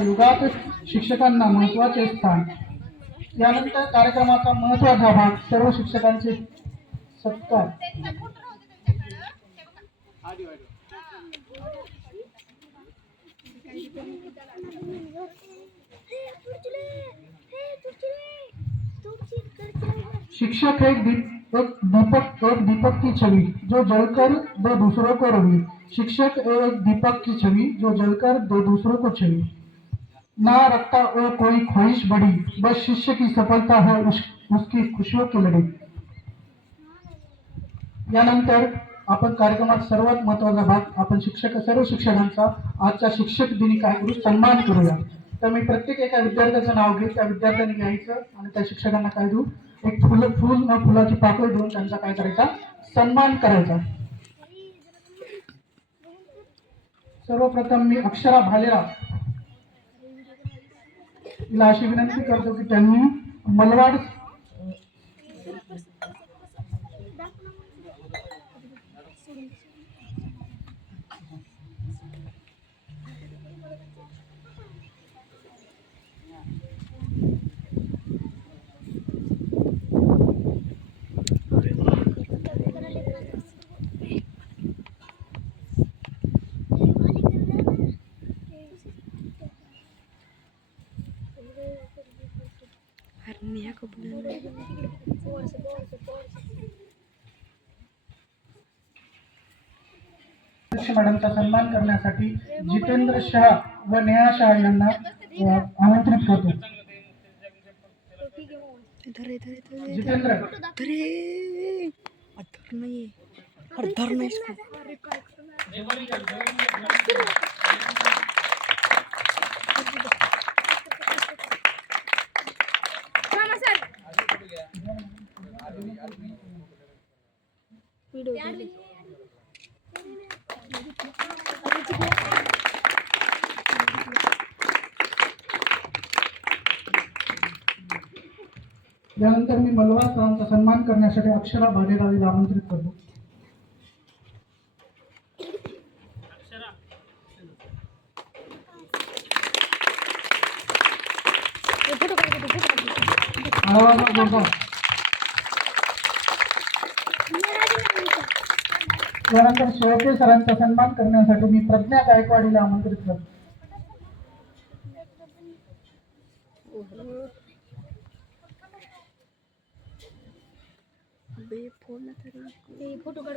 युगात शिक्षकांना महत्त्वाचे स्थान. यानंतर कार्यक्रमाचा महत्त्वाचा भाग सर्व शिक्षकांचे सत्कार. शिक्षक एक दीपक की छवि जो जलकर दे दूसरों को रोवी. शिक्षक एक दीपक की छवि जो जलकर दे दूसरों को छवि. ना रखता वो कोई ख्वाहिश बड़ी, बस शिष्य की सफलता है उसकी खुशियों की लड़ी. यानंतर आपण कार्यक्रमात सर्वात महत्त्वाचा भाग आपण सर्व शिक्षकांचा आजच्या शिक्षक दिनी काय करू सन्मान करूया. तर मी प्रत्येक एका विद्यार्थ्याचं नाव घेऊ, त्या विद्यार्थ्यांनी घ्यायचं आणि त्या शिक्षकांना काय देऊ, एक फुलाची पाकळी देऊन त्यांचा काय करायचा सन्मान करायचा. सर्वप्रथम मी अक्षरा भालेराव हिला अशी विनंती करतो की त्यांनी मलवाड मॅडमचा सन्मान करण्यासाठी जितेंद्र शाह व नेहा शाह यांना आमंत्रित करतो. जितेंद्र यानंतर मी मलवार सरांचा सन्मान करण्यासाठी अक्षरा भालेराव आमंत्रित करतो. यानंतर शेळके सरांचा सन्मान करण्यासाठी मी प्रज्ञा गायकवाडीला आमंत्रित करतो. फोटो काढ